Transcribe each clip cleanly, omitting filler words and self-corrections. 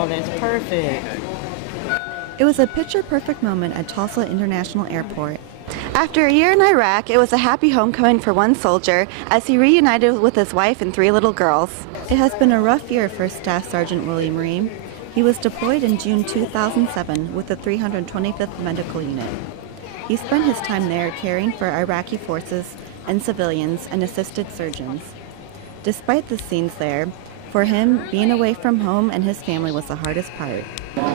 Oh, that's perfect. It was a picture-perfect moment at Tulsa International Airport. After a year in Iraq, it was a happy homecoming for one soldier as he reunited with his wife and 3 little girls. It has been a rough year for Staff Sergeant William Ream. He was deployed in June 2007 with the 325th Medical Unit. He spent his time there caring for Iraqi forces and civilians and assisted surgeons. Despite the scenes there, for him, being away from home and his family was the hardest part.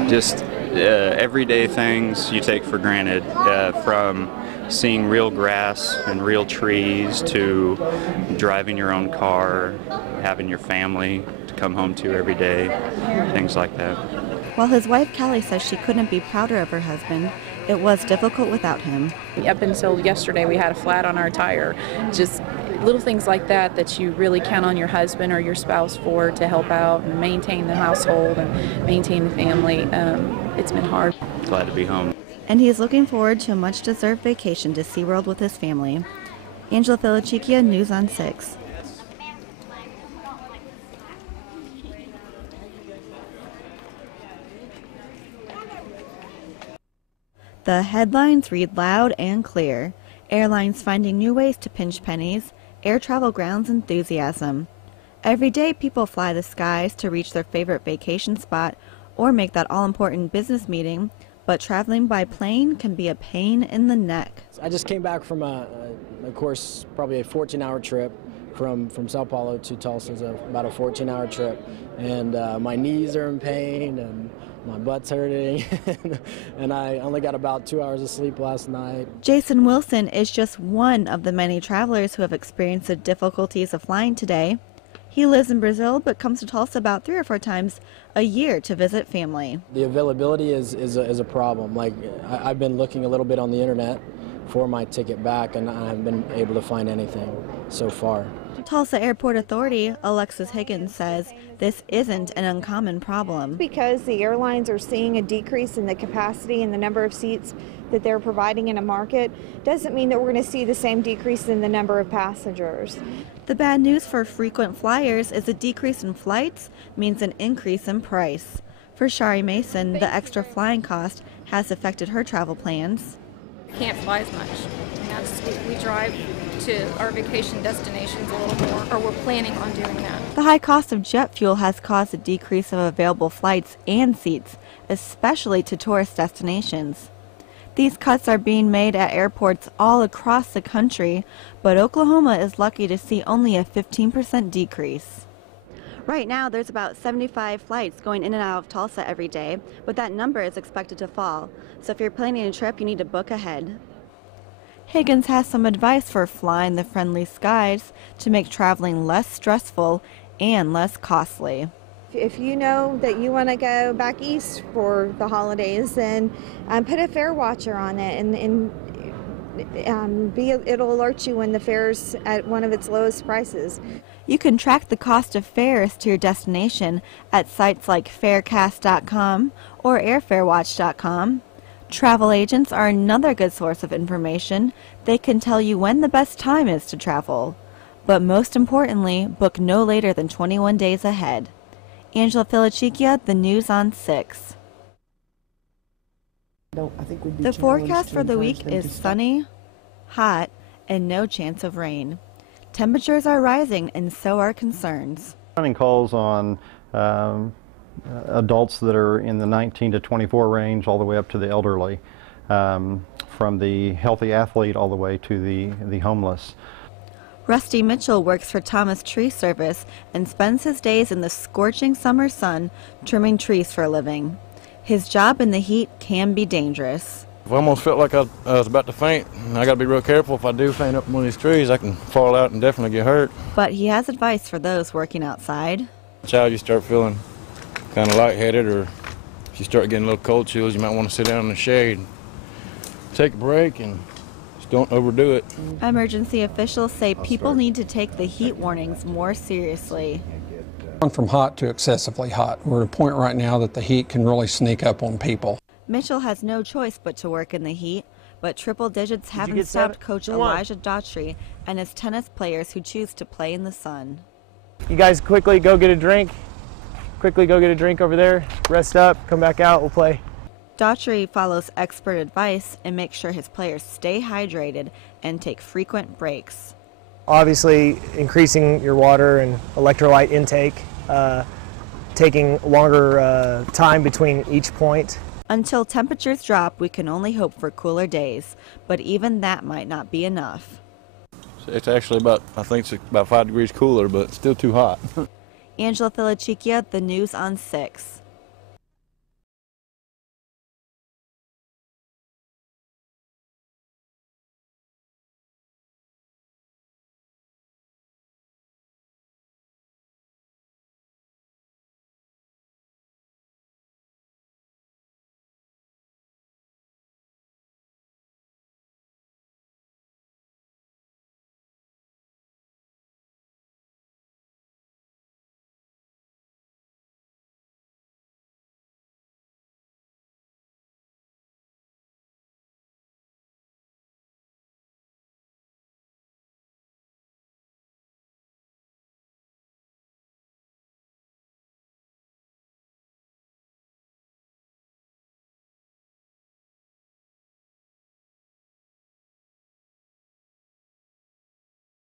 Just everyday things you take for granted, from seeing real grass and real trees to driving your own car, having your family to come home to every day, things like that. While his wife Callie says she couldn't be prouder of her husband, it was difficult without him. Up until yesterday, we had a flat on our tire. Just little things like that that you really count on your husband or your spouse for to help out and maintain the household and maintain the family. It's been hard. Glad to be home. And he is looking forward to a much-deserved vacation to SeaWorld with his family. Angela Filicicchia, News on 6. The headlines read loud and clear. Airlines finding new ways to pinch pennies. Air travel grounds enthusiasm. Every day people fly the skies to reach their favorite vacation spot or make that all-important business meeting, but traveling by plane can be a pain in the neck. I just came back from of course, probably a 14-hour trip from Sao Paulo to Tulsa. It's about a 14-hour trip, and my knees are in pain and my butt's hurting, and I only got about 2 hours of sleep last night. Jason Wilson is just one of the many travelers who have experienced the difficulties of flying today. He lives in Brazil but comes to Tulsa about 3 or 4 times a year to visit family. The availability is a problem. Like, I've been looking a little bit on the internet for my ticket back, and I haven't been able to find anything so far. Tulsa Airport Authority Alexis Higgins says this isn't an uncommon problem. Because the airlines are seeing a decrease in the capacity and the number of seats that they're providing in a market doesn't mean that we're going to see the same decrease in the number of passengers. The bad news for frequent flyers is a decrease in flights means an increase in price. For Shari Mason, the extra flying cost has affected her travel plans. Can't fly as much. We drive to our vacation destinations a little more, or we're planning on doing that. The high cost of jet fuel has caused a decrease of available flights and seats, especially to tourist destinations. These cuts are being made at airports all across the country, but Oklahoma is lucky to see only a 15% decrease. Right now, there's about 75 flights going in and out of Tulsa every day, but that number is expected to fall. So if you're planning a trip, you need to book ahead. Higgins has some advice for flying the friendly skies to make traveling less stressful and less costly. If you know that you want to go back east for the holidays, then put a fare watcher on it, and it'll alert you when the fare's at one of its lowest prices. You can track the cost of fares to your destination at sites like farecast.com or airfarewatch.com. Travel agents are another good source of information. They can tell you when the best time is to travel. But most importantly, book no later than 21 days ahead. Angela Filicicchia, the News on 6. The forecast for the week is sunny, hot, and no chance of rain. Temperatures are rising and so are concerns. Running calls on adults that are in the 19 to 24 range all the way up to the elderly, from the healthy athlete all the way to the homeless. Rusty Mitchell works for Thomas Tree Service and spends his days in the scorching summer sun trimming trees for a living. His job in the heat can be dangerous. I almost felt like I was about to faint. I got to be real careful. If I do faint up in one of these trees, I can fall out and definitely get hurt. But he has advice for those working outside. That's how you start feeling kind of lightheaded, or if you start getting a little cold chills, you might want to sit down in the shade, take a break, and just don't overdo it. Emergency officials say people need to take the heat warnings more seriously. Gone from hot to excessively hot. We're at a point right now that the heat can really sneak up on people. Mitchell has no choice but to work in the heat, but triple digits haven't stopped Coach Elijah Daughtry and his tennis players who choose to play in the sun. You guys quickly go get a drink, quickly go get a drink over there, rest up, come back out, we'll play. Daughtry follows expert advice and makes sure his players stay hydrated and take frequent breaks. Obviously, increasing your water and electrolyte intake, taking longer time between each point. Until temperatures drop, we can only hope for cooler days, but even that might not be enough. It's actually I think it's about 5 degrees cooler, but still too hot. Angela Filicicchia, the News on 6.